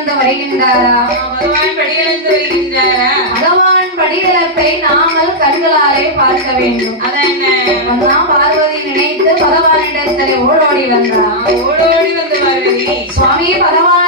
படிகளந்து வருகின்றாரா? பகவான் படிகளந்து வருகின்றாரா? பகவான் படிகளத்தை நாங்கள் கண்களாலே பார்க்க வேண்டும். அதான் பார்வதி நினைத்து பகவானிடத்தில் ஓடோடி வந்தார். ஓடோடி வந்து பார்வதி, சுவாமி பகவான்